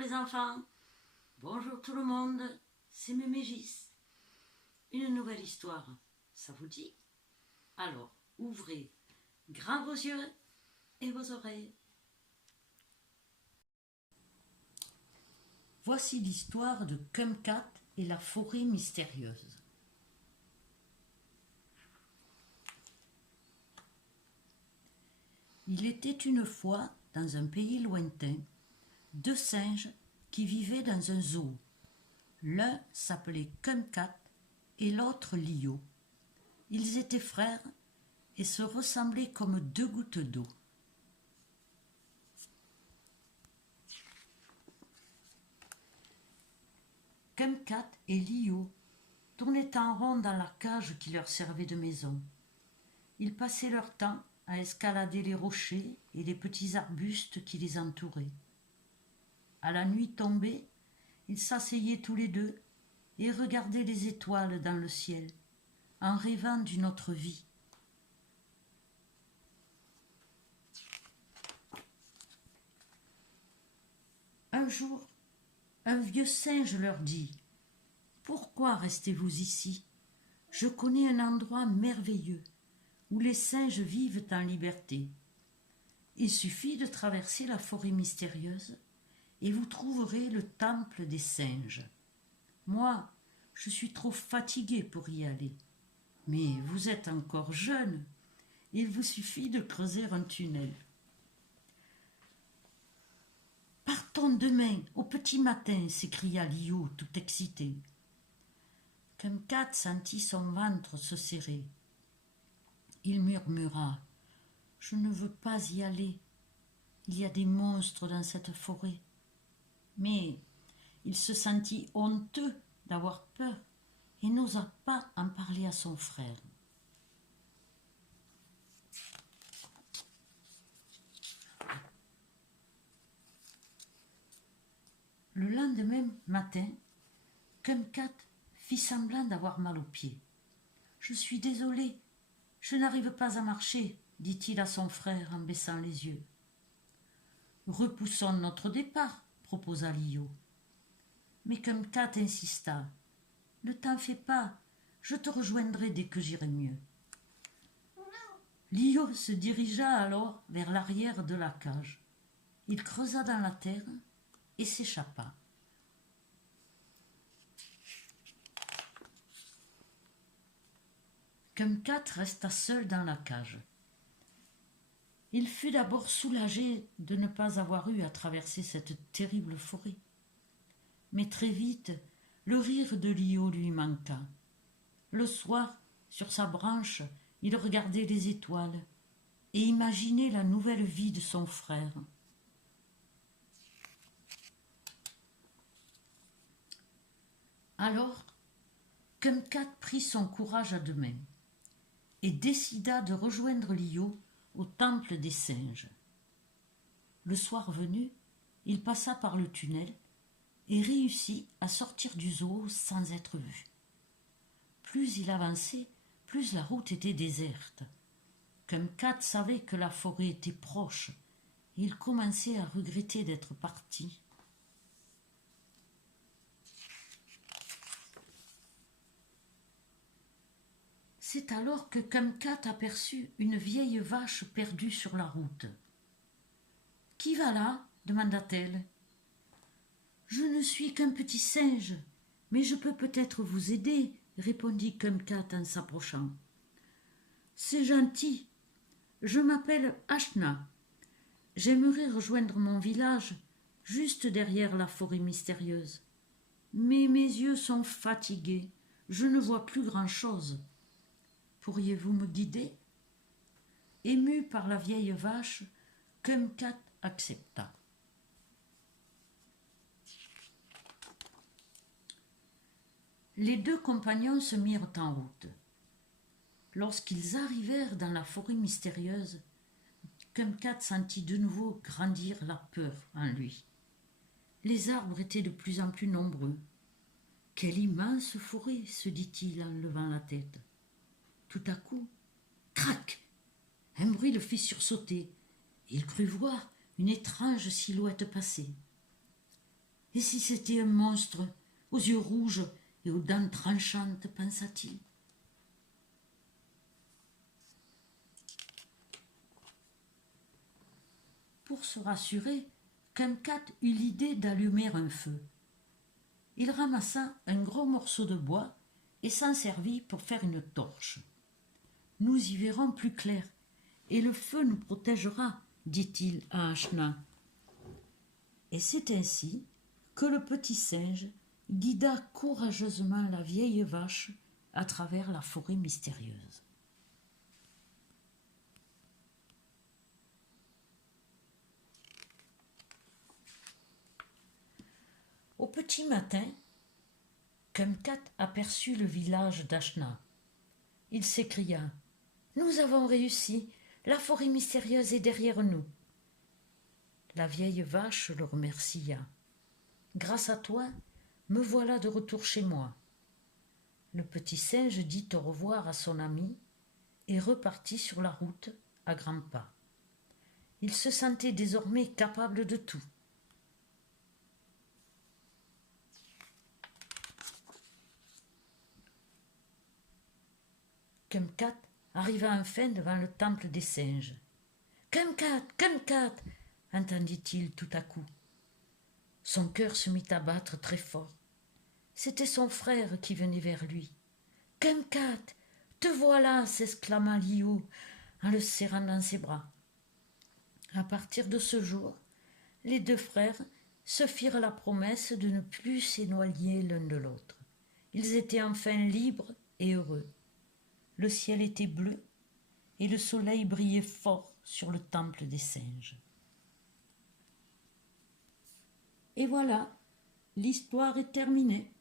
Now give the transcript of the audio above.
les enfants, bonjour tout le monde, c'est Mémégis. Une nouvelle histoire, ça vous dit? Alors, ouvrez grand vos yeux et vos oreilles. Voici l'histoire de Kumquat et la forêt mystérieuse. Il était une fois, dans un pays lointain, deux singes qui vivaient dans un zoo. L'un s'appelait Kumquat et l'autre Lio. Ils étaient frères et se ressemblaient comme deux gouttes d'eau. Kumquat et Lio tournaient en rond dans la cage qui leur servait de maison. Ils passaient leur temps à escalader les rochers et les petits arbustes qui les entouraient. À la nuit tombée, ils s'asseyaient tous les deux et regardaient les étoiles dans le ciel, en rêvant d'une autre vie. Un jour, un vieux singe leur dit « Pourquoi restez-vous ici? Je connais un endroit merveilleux où les singes vivent en liberté. Il suffit de traverser la forêt mystérieuse et vous trouverez le temple des singes. Moi, je suis trop fatigué pour y aller. Mais vous êtes encore jeune. Il vous suffit de creuser un tunnel. Partons demain, au petit matin, s'écria Lio, tout excité. Kumquat sentit son ventre se serrer. Il murmura « Je ne veux pas y aller. Il y a des monstres dans cette forêt. » Mais il se sentit honteux d'avoir peur et n'osa pas en parler à son frère. Le lendemain matin, Kumquat fit semblant d'avoir mal aux pieds. « Je suis désolé, je n'arrive pas à marcher, dit-il à son frère en baissant les yeux. « Repoussons notre départ, proposa Lio. Mais Kumquat insista. « Ne t'en fais pas, je te rejoindrai dès que j'irai mieux. » Lio se dirigea alors vers l'arrière de la cage. Il creusa dans la terre et s'échappa. Kumquat resta seul dans la cage. Il fut d'abord soulagé de ne pas avoir eu à traverser cette terrible forêt. Mais très vite, le rire de Lio lui manqua. Le soir, sur sa branche, il regardait les étoiles et imaginait la nouvelle vie de son frère. Alors, Kumquat prit son courage à deux mains et décida de rejoindre Lio au temple des singes. Le soir venu, il passa par le tunnel et réussit à sortir du zoo sans être vu. Plus il avançait, plus la route était déserte. Kumquat savait que la forêt était proche et il commençait à regretter d'être parti. C'est alors que Kumquat aperçut une vieille vache perdue sur la route. « Qui va là ?» demanda-t-elle. « Je ne suis qu'un petit singe, mais je peux peut-être vous aider, » répondit Kumquat en s'approchant. « C'est gentil. Je m'appelle Ashna. J'aimerais rejoindre mon village, juste derrière la forêt mystérieuse. Mais mes yeux sont fatigués, je ne vois plus grand-chose. Pourriez-vous me guider ?» Ému par la vieille vache, Kumquat accepta. Les deux compagnons se mirent en route. Lorsqu'ils arrivèrent dans la forêt mystérieuse, Kumquat sentit de nouveau grandir la peur en lui. Les arbres étaient de plus en plus nombreux. « Quelle immense forêt !» se dit-il en levant la tête. Tout à coup, crac! Un bruit le fit sursauter, et il crut voir une étrange silhouette passer. Et si c'était un monstre, aux yeux rouges et aux dents tranchantes, pensa-t-il. Pour se rassurer, Kamkat eut l'idée d'allumer un feu. Il ramassa un gros morceau de bois et s'en servit pour faire une torche. « Nous y verrons plus clair, et le feu nous protégera, dit-il à Ashna. Et c'est ainsi que le petit singe guida courageusement la vieille vache à travers la forêt mystérieuse. Au petit matin, Kumkat aperçut le village d'Ashna. Il s'écria « Nous avons réussi, la forêt mystérieuse est derrière nous. » La vieille vache le remercia. « Grâce à toi, me voilà de retour chez moi. » Le petit singe dit au revoir à son ami et repartit sur la route à grands pas. Il se sentait désormais capable de tout. Kumkat arriva enfin devant le temple des singes. « Kumkat, Kumkat !» entendit-il tout à coup. Son cœur se mit à battre très fort. C'était son frère qui venait vers lui. « Kumkat, te voilà !» s'exclama Liu en le serrant dans ses bras. À partir de ce jour, les deux frères se firent la promesse de ne plus s'éloigner l'un de l'autre. Ils étaient enfin libres et heureux. Le ciel était bleu et le soleil brillait fort sur le temple des singes. Et voilà, l'histoire est terminée.